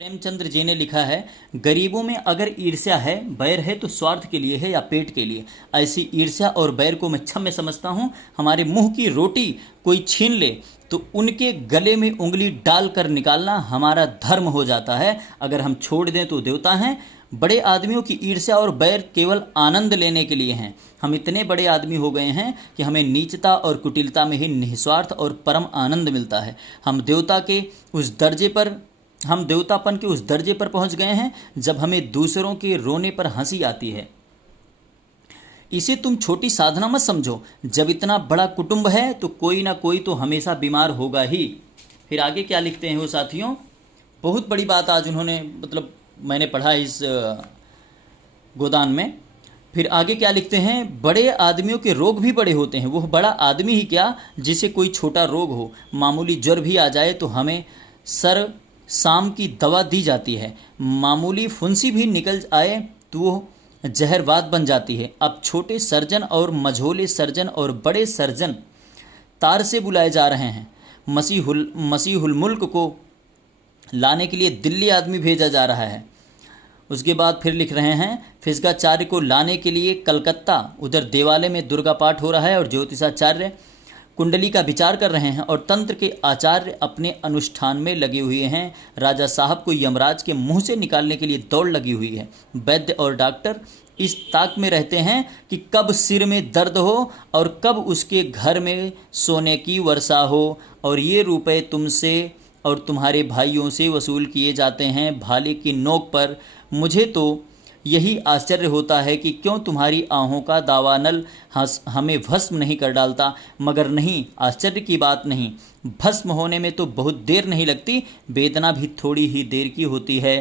प्रेमचंद्र जी ने लिखा है, गरीबों में अगर ईर्ष्या है, बैर है तो स्वार्थ के लिए है या पेट के लिए। ऐसी ईर्ष्या और बैर को मैं क्षम्य समझता हूँ। हमारे मुंह की रोटी कोई छीन ले तो उनके गले में उंगली डालकर निकालना हमारा धर्म हो जाता है। अगर हम छोड़ दें तो देवता हैं। बड़े आदमियों की ईर्ष्या और बैर केवल आनंद लेने के लिए हैं। हम इतने बड़े आदमी हो गए हैं कि हमें नीचता और कुटिलता में ही निस्वार्थ और परम आनंद मिलता है। हम देवतापन के उस दर्जे पर पहुंच गए हैं जब हमें दूसरों के रोने पर हंसी आती है। इसे तुम छोटी साधना मत समझो। जब इतना बड़ा कुटुंब है तो कोई ना कोई तो हमेशा बीमार होगा ही। फिर आगे क्या लिखते हैं वो साथियों, बहुत बड़ी बात आज उन्होंने मैंने पढ़ा इस गोदान में। फिर आगे क्या लिखते हैं, बड़े आदमियों के रोग भी बड़े होते हैं। वह बड़ा आदमी ही क्या, जिसे कोई छोटा रोग हो, मामूली ज्वर भी आ जाए तो हमें सर शाम की दवा दी जाती है। मामूली फुंसी भी निकल आए तो वो जहरवाद बन जाती है। अब छोटे सर्जन और मझोले सर्जन और बड़े सर्जन तार से बुलाए जा रहे हैं। मसीहुल मुल्क को लाने के लिए दिल्ली आदमी भेजा जा रहा है। उसके बाद फिर लिख रहे हैं, फिसगाचार्य को लाने के लिए कलकत्ता, उधर देवालय में दुर्गा पाठ हो रहा है और ज्योतिषाचार्य कुंडली का विचार कर रहे हैं और तंत्र के आचार्य अपने अनुष्ठान में लगे हुए हैं। राजा साहब को यमराज के मुंह से निकालने के लिए दौड़ लगी हुई है। वैद्य और डॉक्टर इस ताक में रहते हैं कि कब सिर में दर्द हो और कब उसके घर में सोने की वर्षा हो। और ये रुपए तुमसे और तुम्हारे भाइयों से वसूल किए जाते हैं भाले की नोक पर। मुझे तो यही आश्चर्य होता है कि क्यों तुम्हारी आहों का दावानल हमें भस्म नहीं कर डालता। मगर नहीं, आश्चर्य की बात नहीं, भस्म होने में तो बहुत देर नहीं लगती, वेदना भी थोड़ी ही देर की होती है।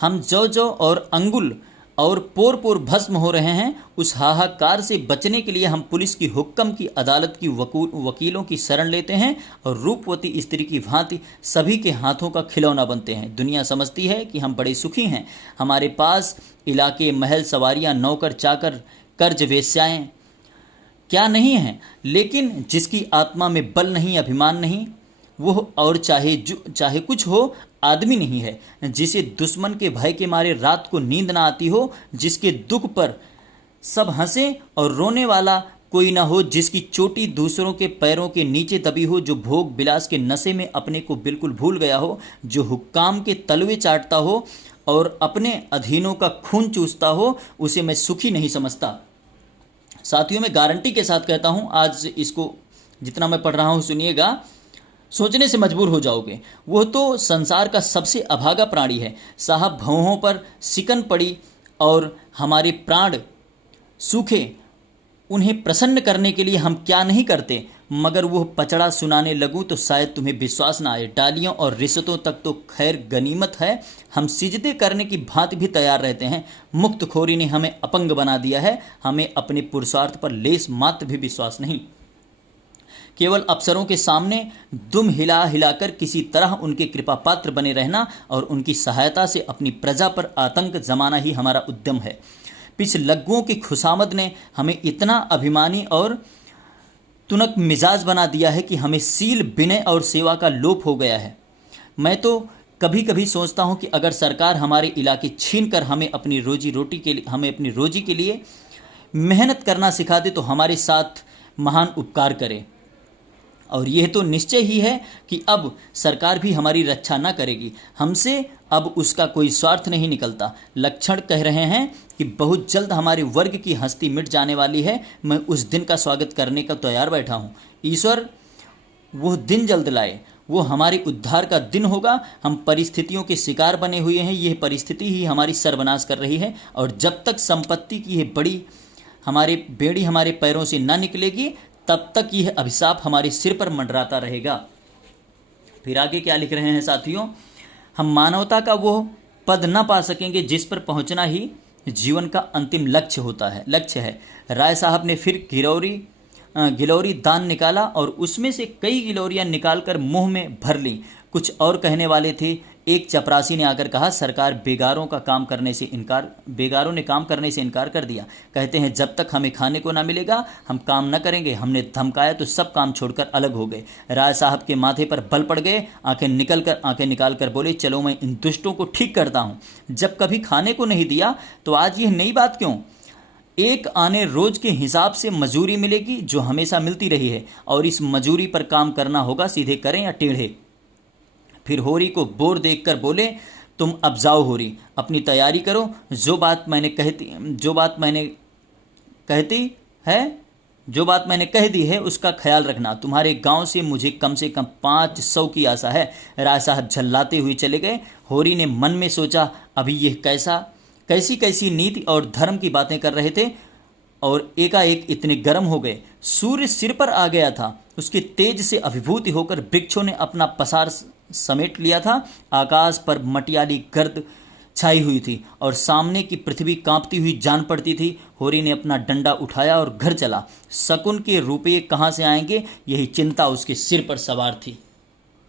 हम जो जो और अंगुल और पोर पोर भस्म हो रहे हैं। उस हाहाकार से बचने के लिए हम पुलिस की हुक्म की अदालत की वकीलों की शरण लेते हैं और रूपवती स्त्री की भांति सभी के हाथों का खिलौना बनते हैं। दुनिया समझती है कि हम बड़े सुखी हैं। हमारे पास इलाके, महल, सवारियां, नौकर चाकर, कर्ज, वेश्याएं क्या नहीं हैं। लेकिन जिसकी आत्मा में बल नहीं, अभिमान नहीं, वह और चाहे कुछ हो, आदमी नहीं है। जिसे दुश्मन के भय के मारे रात को नींद ना आती हो, जिसके दुख पर सब हंसे और रोने वाला कोई ना हो, जिसकी चोटी दूसरों के पैरों के नीचे दबी हो, जो भोग विलास के नशे में अपने को बिल्कुल भूल गया हो, जो हुक्काम के तलवे चाटता हो और अपने अधीनों का खून चूसता हो, उसे मैं सुखी नहीं समझता। साथियों, मैं गारंटी के साथ कहता हूँ, आज इसको जितना मैं पढ़ रहा हूँ सुनिएगा, सोचने से मजबूर हो जाओगे। वह तो संसार का सबसे अभागा प्राणी है। साहब भौहों पर सिकन पड़ी और हमारे प्राण सूखे, उन्हें प्रसन्न करने के लिए हम क्या नहीं करते। मगर वह पचड़ा सुनाने लगूं तो शायद तुम्हें विश्वास ना आए। डालियों और रिश्तों तक तो खैर गनीमत है, हम सिजदे करने की भांति भी तैयार रहते हैं। मुक्तखोरी ने हमें अपंग बना दिया है। हमें अपने पुरुषार्थ पर लेस मात्र भी विश्वास नहीं। केवल अफसरों के सामने दुम हिला हिलाकर किसी तरह उनके कृपा पात्र बने रहना और उनकी सहायता से अपनी प्रजा पर आतंक जमाना ही हमारा उद्यम है। पिछलग्गुओं की खुशामद ने हमें इतना अभिमानी और तुनक मिजाज बना दिया है कि हमें सील, विनय और सेवा का लोप हो गया है। मैं तो कभी कभी सोचता हूँ कि अगर सरकार हमारे इलाके छीन कर हमें अपनी रोजी के लिए मेहनत करना सिखा दे तो हमारे साथ महान उपकार करे। और यह तो निश्चय ही है कि अब सरकार भी हमारी रक्षा न करेगी। हमसे अब उसका कोई स्वार्थ नहीं निकलता। लक्षण कह रहे हैं कि बहुत जल्द हमारे वर्ग की हस्ती मिट जाने वाली है। मैं उस दिन का स्वागत करने का तैयार बैठा हूँ। ईश्वर वह दिन जल्द लाए, वो हमारे उद्धार का दिन होगा। हम परिस्थितियों के शिकार बने हुए हैं। यह परिस्थिति ही हमारी सर्वनाश कर रही है और जब तक संपत्ति की यह बेड़ी हमारे पैरों से न निकलेगी, तब तक यह अभिशाप हमारे सिर पर मंडराता रहेगा। फिर आगे क्या लिख रहे हैं साथियों, हम मानवता का वो पद न पा सकेंगे जिस पर पहुंचना ही जीवन का अंतिम लक्ष्य है। राय साहब ने फिर गिलौरी दान निकाला और उसमें से कई गिलौरियां निकालकर मुंह में भर ली। कुछ और कहने वाले थे, एक चपरासी ने आकर कहा, सरकार बेगारों ने काम करने से इनकार कर दिया। कहते हैं जब तक हमें खाने को ना मिलेगा हम काम न करेंगे। हमने धमकाया तो सब काम छोड़कर अलग हो गए। राय साहब के माथे पर बल पड़ गए। आंखें निकाल कर बोले, चलो मैं इन दुष्टों को ठीक करता हूँ। जब कभी खाने को नहीं दिया तो आज यह नई बात क्यों? एक आने रोज के हिसाब से मजूरी मिलेगी जो हमेशा मिलती रही है, और इस मजूरी पर काम करना होगा, सीधे करें या टेढ़े। फिर होरी को बोर देखकर बोले, तुम अब जाओ होरी, अपनी तैयारी करो। जो बात मैंने कह दी है उसका ख्याल रखना। तुम्हारे गांव से मुझे कम 500 की आशा है। राय साहब झल्लाते हुए चले गए। होरी ने मन में सोचा, अभी यह कैसी नीति और धर्म की बातें कर रहे थे और एकाएक इतने गर्म हो गए। सूर्य सिर पर आ गया था। उसके तेज से अभिभूति होकर वृक्षों ने अपना पसार समेट लिया था। आकाश पर मटियाली गर्द छाई हुई थी और सामने की पृथ्वी कांपती हुई जान पड़ती थी। होरी ने अपना डंडा उठाया और घर चला। शकुन के रुपये कहाँ से आएंगे, यही चिंता उसके सिर पर सवार थी।